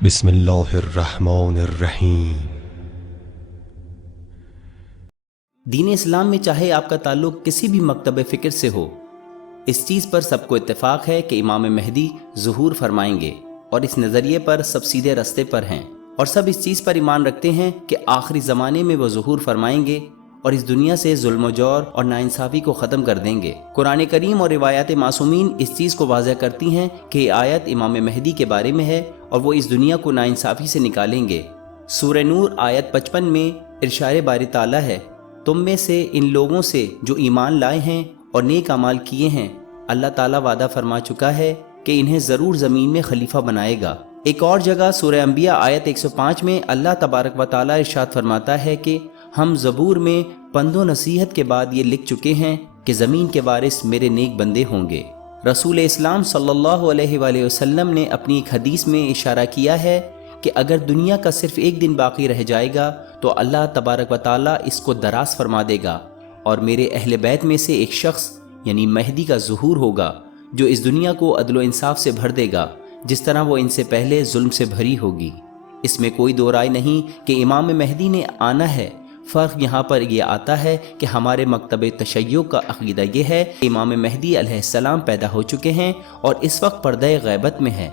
بسم اللہ الرحمن الرحیم۔ دین اسلام میں چاہے آپ کا تعلق کسی بھی مکتب فکر سے ہو، اس چیز پر سب کو اتفاق ہے کہ امام مہدی ظہور فرمائیں گے، اور اس نظریے پر سب سیدھے رستے پر ہیں، اور سب اس چیز پر ایمان رکھتے ہیں کہ آخری زمانے میں وہ ظہور فرمائیں گے اور اس دنیا سے ظلم و جور اور ناانصافی کو ختم کر دیں گے۔ قرآن کریم اور روایات معصومین اس چیز کو واضح کرتی ہیں کہ یہ آیت امام مہدی کے بارے میں ہے اور وہ اس دنیا کو ناانصافی سے نکالیں گے۔ سورہ نور آیت 55 میں ارشاد باری تعالیٰ ہے، تم میں سے ان لوگوں سے جو ایمان لائے ہیں اور نیک اعمال کیے ہیں، اللہ تعالیٰ وعدہ فرما چکا ہے کہ انہیں ضرور زمین میں خلیفہ بنائے گا۔ ایک اور جگہ سورہ انبیاء آیت 105 میں اللہ تبارک و تعالیٰ ارشاد فرماتا ہے کہ ہم زبور میں پند و نصیحت کے بعد یہ لکھ چکے ہیں کہ زمین کے وارث میرے نیک بندے ہوں گے۔ رسول اسلام صلی اللہ علیہ وآلہ وسلم نے اپنی ایک حدیث میں اشارہ کیا ہے کہ اگر دنیا کا صرف ایک دن باقی رہ جائے گا تو اللہ تبارک و تعالیٰ اس کو دراز فرما دے گا، اور میرے اہل بیت میں سے ایک شخص یعنی مہدی کا ظہور ہوگا جو اس دنیا کو عدل و انصاف سے بھر دے گا، جس طرح وہ ان سے پہلے ظلم سے بھری ہوگی۔ اس میں کوئی دو رائے نہیں کہ امام مہدی نے آنا ہے۔ فرق یہاں پر یہ آتا ہے کہ ہمارے مکتب تشیع کا عقیدہ یہ ہے کہ امام مہدی علیہ السلام پیدا ہو چکے ہیں اور اس وقت پردہ غیبت میں ہیں،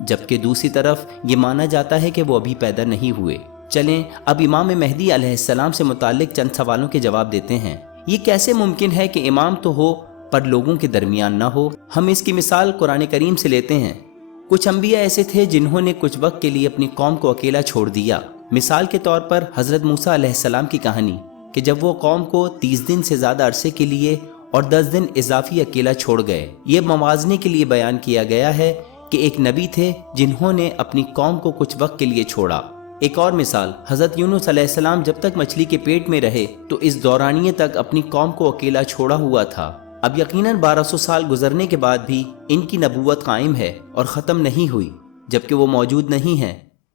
جبکہ دوسری طرف یہ مانا جاتا ہے کہ وہ ابھی پیدا نہیں ہوئے۔ چلیں اب امام مہدی علیہ السلام سے متعلق چند سوالوں کے جواب دیتے ہیں۔ یہ کیسے ممکن ہے کہ امام تو ہو پر لوگوں کے درمیان نہ ہو؟ ہم اس کی مثال قرآن کریم سے لیتے ہیں۔ کچھ انبیاء ایسے تھے جنہوں نے کچھ وقت کے لیے اپنی قوم کو اکیلا چھوڑ دیا۔ مثال کے طور پر حضرت موسیٰ علیہ السلام کی کہانی کہ جب وہ قوم کو 30 دن سے زیادہ عرصے کے لیے اور 10 دن اضافی اکیلا چھوڑ گئے۔ یہ موازنے کے لیے بیان کیا گیا ہے کہ ایک نبی تھے جنہوں نے اپنی قوم کو کچھ وقت کے لیے چھوڑا۔ ایک اور مثال، حضرت یونس علیہ السلام جب تک مچھلی کے پیٹ میں رہے تو اس دورانیے تک اپنی قوم کو اکیلا چھوڑا ہوا تھا۔ اب یقیناً 1200 سال گزرنے کے بعد بھی ان کی نبوت قائم ہے اور ختم نہیں ہوئی، جبکہ وہ موجود نہیں ہے۔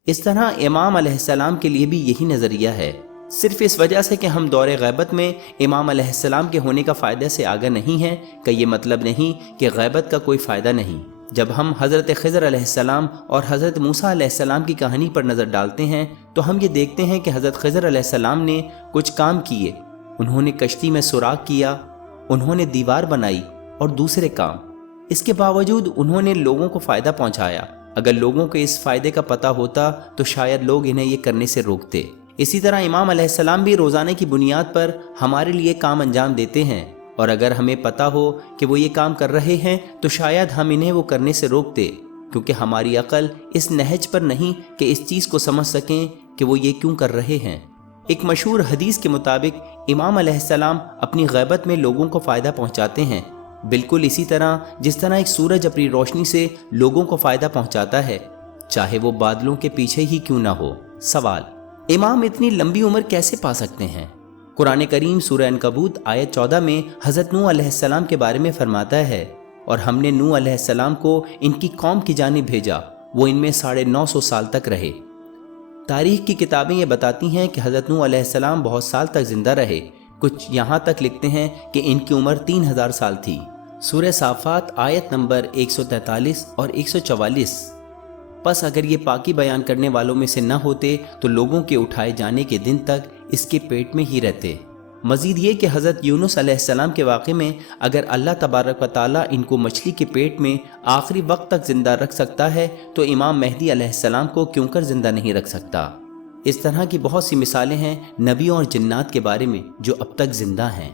اس طرح امام علیہ السلام کے لیے بھی یہی نظریہ ہے۔ صرف اس وجہ سے کہ ہم دور غیبت میں امام علیہ السلام کے ہونے کا فائدہ سے آگاہ نہیں ہیں کہ یہ مطلب نہیں کہ غیبت کا کوئی فائدہ نہیں۔ جب ہم حضرت خضر علیہ السلام اور حضرت موسیٰ علیہ السلام کی کہانی پر نظر ڈالتے ہیں تو ہم یہ دیکھتے ہیں کہ حضرت خضر علیہ السلام نے کچھ کام کیے، انہوں نے کشتی میں سوراخ کیا، انہوں نے دیوار بنائی اور دوسرے کام۔ اس کے باوجود انہوں نے لوگوں کو فائدہ پہنچایا۔ اگر لوگوں کو اس فائدے کا پتہ ہوتا تو شاید لوگ انہیں یہ کرنے سے روکتے۔ اسی طرح امام علیہ السلام بھی روزانہ کی بنیاد پر ہمارے لیے کام انجام دیتے ہیں، اور اگر ہمیں پتہ ہو کہ وہ یہ کام کر رہے ہیں تو شاید ہم انہیں وہ کرنے سے روکتے، کیونکہ ہماری عقل اس نہج پر نہیں کہ اس چیز کو سمجھ سکیں کہ وہ یہ کیوں کر رہے ہیں۔ ایک مشہور حدیث کے مطابق امام علیہ السلام اپنی غیبت میں لوگوں کو فائدہ پہنچاتے ہیں، بالکل اسی طرح جس طرح ایک سورج اپنی روشنی سے لوگوں کو فائدہ پہنچاتا ہے، چاہے وہ بادلوں کے پیچھے ہی کیوں نہ ہو۔ سوال، امام اتنی لمبی عمر کیسے پا سکتے ہیں؟ قرآن کریم سورہ عنکبوت آیت 14 میں حضرت نوح علیہ السلام کے بارے میں فرماتا ہے، اور ہم نے نوح علیہ السلام کو ان کی قوم کی جانب بھیجا، وہ ان میں 950 سال تک رہے۔ تاریخ کی کتابیں یہ بتاتی ہیں کہ حضرت نوح علیہ السلام بہت سال تک زندہ رہے، کچھ یہاں تک لکھتے ہیں کہ ان کی عمر 3000 سال تھی۔ سورہ صافات آیت نمبر 143 اور 144۔ پس اگر یہ پاکی بیان کرنے والوں میں سے نہ ہوتے تو لوگوں کے اٹھائے جانے کے دن تک اس کے پیٹ میں ہی رہتے۔ مزید یہ کہ حضرت یونس علیہ السلام کے واقعے میں اگر اللہ تبارک و تعالیٰ ان کو مچھلی کے پیٹ میں آخری وقت تک زندہ رکھ سکتا ہے تو امام مہدی علیہ السلام کو کیوں کر زندہ نہیں رکھ سکتا؟ اس طرح کی بہت سی مثالیں ہیں نبیوں اور جنات کے بارے میں جو اب تک زندہ ہیں۔